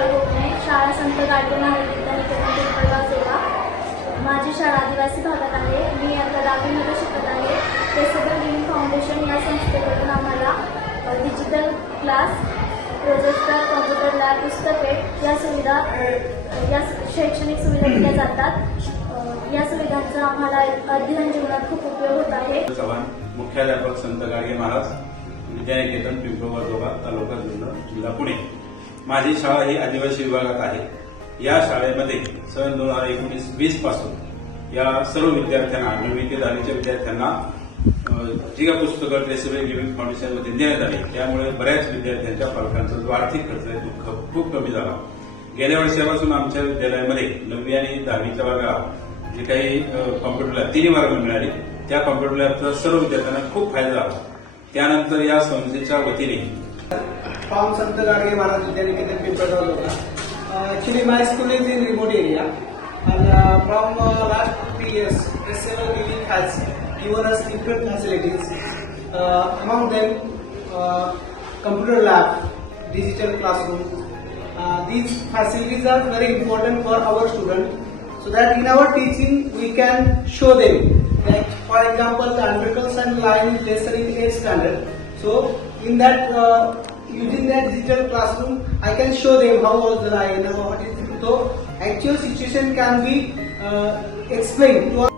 विशाल गोखणे, शाळा संत गाडगे महाविद्यालय निकेतन पिंपळगाव सेवा. माझी शाळा आदिवासी भागात आहे. मी आता 10वीमध्ये शिकत आहे. पेसेबल लिव्हिंग फाउंडेशन या संस्थेकडून आम्हाला digital class, projector, computer lab, पुस्तके या सुविधा, या शैक्षणिक सुविधा दिल्या जातात. या सुविधांचा आम्हाला अध्ययन जीवनात खूप उपयोग होत आहे. चव्हाण, मुख्याध्यापक संत गाडगे महाराज विद्यानिकेतन पिंपळगाव तालुका जुन्नर जिल्हा पुणे. माझी शाळा ही आदिवासी विभागात आहे. या शाळेमध्ये सन 2019-20 पासून या सर्व विद्यार्थ्यांना 9वी ते 10वीच्या विद्यार्थ्यांना जी काही पुस्तकं पेसेबल लिव्हिंग फाउंडेशन मध्ये देण्यात आली, त्यामुळे बऱ्याच विद्यार्थ्यांच्या पालकांचा जो आर्थिक खर्च आहे तो खूप कमी झाला. गेल्या वर्षापासून आमच्या विद्यालयामध्ये 9वी आणि 10वीच्या वर्गाला जे काही कॉम्प्युटर लॅब 3 वर्ग मिळाले, त्या कॉम्प्युटर लॅबचा सर्व विद्यार्थ्यांना खूप फायदा झाला. त्यानंतर या संस्थेच्या वतीने फ्रॉम संत गाडगे महाराज विद्यानिकेतन पिंपळगाव लोका. Actually, my school is in remote area, and from last 3 years, Peseval Living has given us different facilities. Among them, computer lab, digital classroom. These facilities are very important for our students, so that in our teaching we can show them that, for example, the umbilicals and line is lesser in 8th standard. So in that using that digital classroom, I can show them how was the line, what is the, so actual situation can be explained to us.